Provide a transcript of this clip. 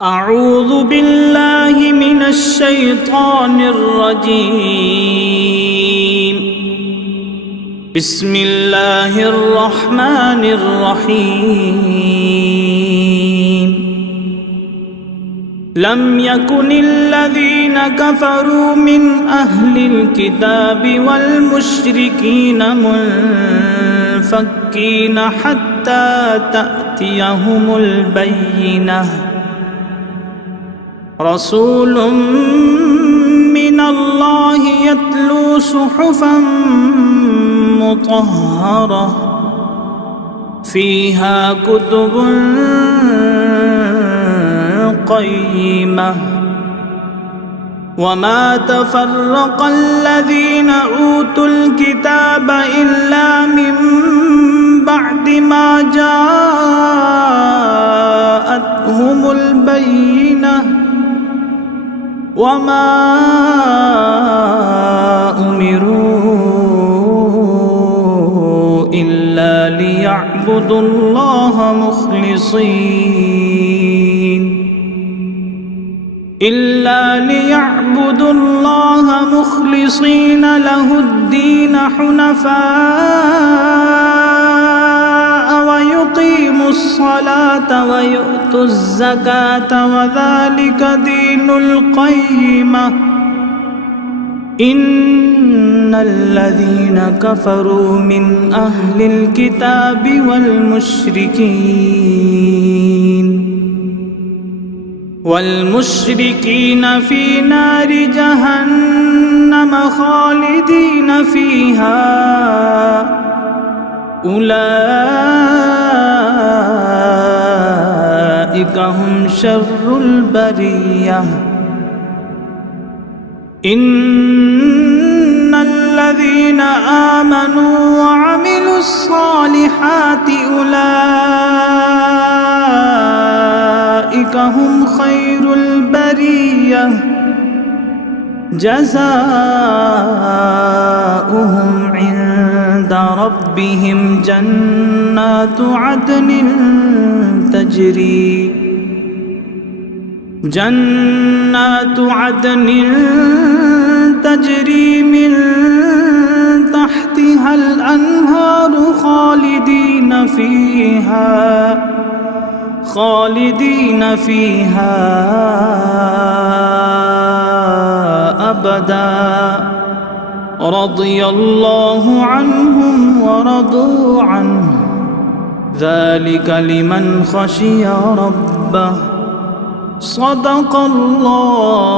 أعوذ بالله من الشيطان الرجيم. بسم الله الرحمن الرحيم. لم يكن الذين كفروا من أهل الكتاب والمشركين منفكين حتى تأتيهم البينة. رسول من الله يتلو صحفا مطهرة فيها كتب قيمة. وما تفرق الذين أوتوا الكتاب إلا من بعد ما جاءتهم البينة. وما أمروا إلا ليعبدوا الله مخلصين له الدين حنفاء ويقيموا الصلاة ويؤتوا الزكاة وذلك دين القيمة. إن الذين كفروا من أهل الكتاب والمشركين في نار جهنم خالدين فيها أولئك هم شر البرية. إن الذين آمنوا وعملوا الصالحات أولئك هم خير البرية. جزاؤهم عند ربهم جنات عدن تجري من تحتها الأنهار خالدين فيها أبدا. رضي الله عنهم ورضوا عنه ذلك لمن خشي ربه. صدق الله